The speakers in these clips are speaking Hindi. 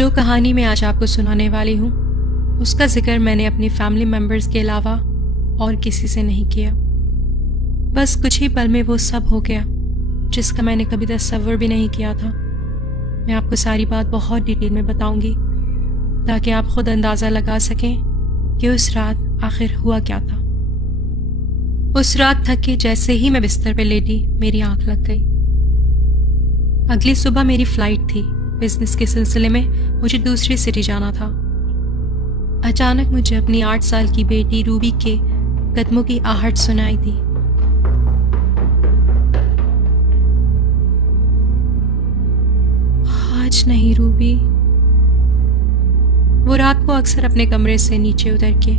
जो कहानी मैं आज आपको सुनाने वाली हूँ उसका जिक्र मैंने अपनी फैमिली मेम्बर्स के अलावा और किसी से नहीं किया। बस कुछ ही पल में वो सब हो गया जिसका मैंने कभी तसव्वुर भी नहीं किया था। मैं आपको सारी बात बहुत डिटेल में बताऊंगी ताकि आप खुद अंदाज़ा लगा सकें कि उस रात आखिर हुआ क्या था। उस रात थक के जैसे ही मैं बिस्तर पे लेटी मेरी आंख लग गई। अगली सुबह मेरी फ्लाइट थी। बिजनेस के सिलसिले में मुझे दूसरी सिटी जाना था। अचानक मुझे अपनी 8 साल की बेटी रूबी के कदमों की आहट सुनाई दी। आज नहीं रूबी। वो रात को अक्सर अपने कमरे से नीचे उतर के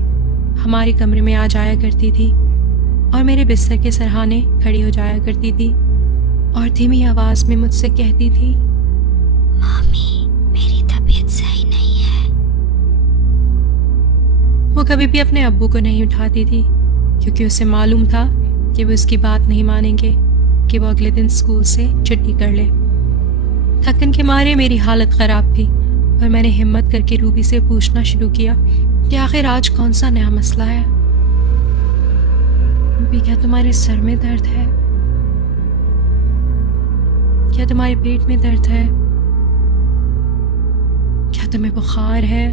हमारे कमरे में आ जाया करती थी और मेरे बिस्तर के सरहाने खड़ी हो जाया करती थी और धीमी आवाज में मुझसे कहती थी, मम्मी मेरी तबीयत सही नहीं है। वो कभी भी अपने अब्बू को नहीं उठाती थी क्योंकि उसे मालूम था कि वो उसकी बात नहीं मानेंगे कि वो अगले दिन स्कूल से छुट्टी कर ले। थकन के मारे मेरी हालत ख़राब थी और मैंने हिम्मत करके रूबी से पूछना शुरू किया कि आखिर आज कौन सा नया मसला है। रूबी, क्या तुम्हारे सर में दर्द है? क्या तुम्हारे पेट में दर्द है? क्या तुम्हें बुखार है?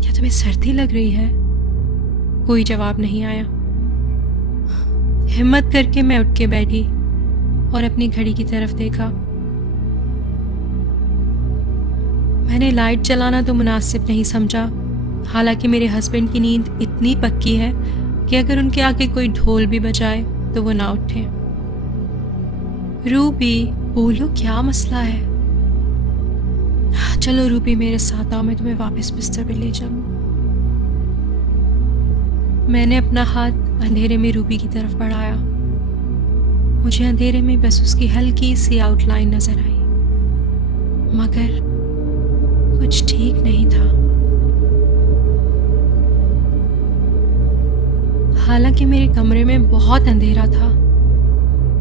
क्या तुम्हें सर्दी लग रही है? कोई जवाब नहीं आया। हिम्मत करके मैं उठ के बैठी और अपनी घड़ी की तरफ देखा। मैंने लाइट जलाना तो मुनासिब नहीं समझा, हालांकि मेरे हस्बैंड की नींद इतनी पक्की है कि अगर उनके आगे कोई ढोल भी बजाए तो वो ना उठे। रूबी, बोलो क्या मसला है? चलो रूबी, मेरे साथ आओ, मैं तुम्हें वापस बिस्तर पे ले जाऊं। मैंने अपना हाथ अंधेरे में रूबी की तरफ बढ़ाया। मुझे अंधेरे में बस उसकी हल्की सी आउटलाइन नजर आई, मगर कुछ ठीक नहीं था। हालांकि मेरे कमरे में बहुत अंधेरा था,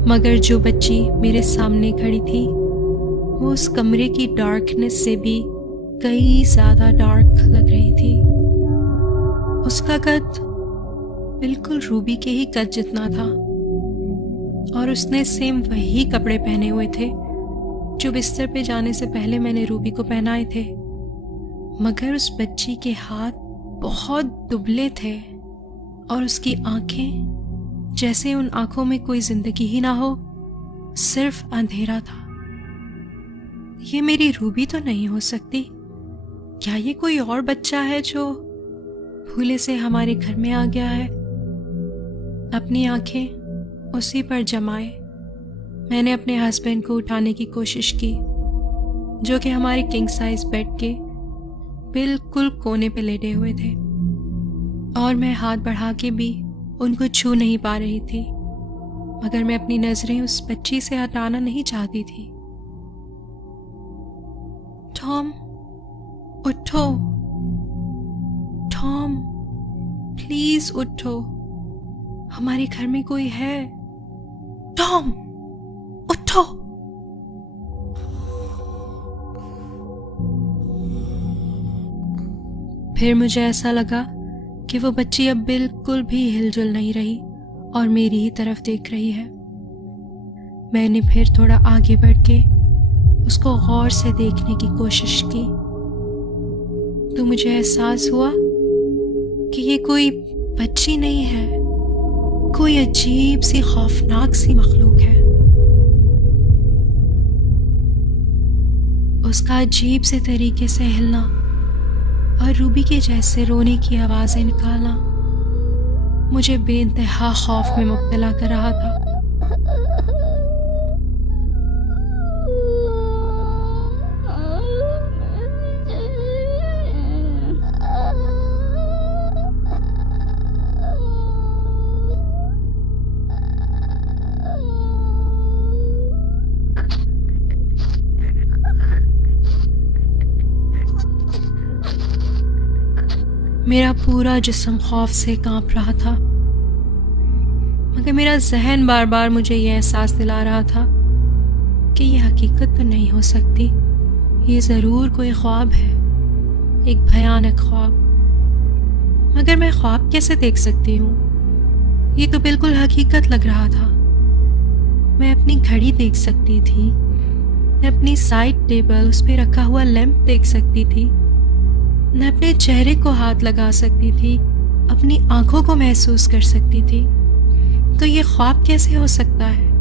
मगर जो बच्ची मेरे सामने खड़ी थी वो उस कमरे की डार्कनेस से भी कई ज़्यादा डार्क लग रही थी। उसका कद बिल्कुल रूबी के ही कद जितना था और उसने सेम वही कपड़े पहने हुए थे जो बिस्तर पे जाने से पहले मैंने रूबी को पहनाए थे, मगर उस बच्ची के हाथ बहुत दुबले थे और उसकी आंखें जैसे उन आंखों में कोई जिंदगी ही ना हो, सिर्फ अंधेरा था। ये मेरी रूबी तो नहीं हो सकती। क्या ये कोई और बच्चा है जो भूले से हमारे घर में आ गया है? अपनी आंखें उसी पर जमाए मैंने अपने हस्बैंड को उठाने की कोशिश की, जो कि हमारे किंग साइज बेड के बिल्कुल कोने पे लेटे हुए थे, और मैं हाथ बढ़ा के भी उनको छू नहीं पा रही थी, मगर मैं अपनी नजरें उस बच्ची से हटाना नहीं चाहती थी। टॉम, उठो। टॉम, प्लीज उठो, हमारे घर में कोई है। टॉम, उठो। फिर मुझे ऐसा लगा कि वो बच्ची अब बिल्कुल भी हिलजुल नहीं रही और मेरी ही तरफ देख रही है। मैंने फिर थोड़ा आगे बढ़ के उसको गौर से देखने की कोशिश की तो मुझे एहसास हुआ कि ये कोई बच्ची नहीं है, कोई अजीब सी खौफनाक सी मखलूक है। उसका अजीब से तरीके से हिलना और रूबी के जैसे रोने की आवाजें निकालना मुझे बेइंतहा खौफ में मुब्तला कर रहा था। मेरा पूरा जिस्म खौफ से कांप रहा था, मगर मेरा जहन बार बार मुझे यह एहसास दिला रहा था कि यह हकीकत तो नहीं हो सकती, ये ज़रूर कोई ख्वाब है, एक भयानक ख्वाब। मगर मैं ख्वाब कैसे देख सकती हूँ? ये तो बिल्कुल हकीकत लग रहा था। मैं अपनी घड़ी देख सकती थी, मैं अपनी साइड टेबल, उस पे रखा हुआ लैंप देख सकती थी, मैं अपने चेहरे को हाथ लगा सकती थी, अपनी आंखों को महसूस कर सकती थी। तो ये ख्वाब कैसे हो सकता है?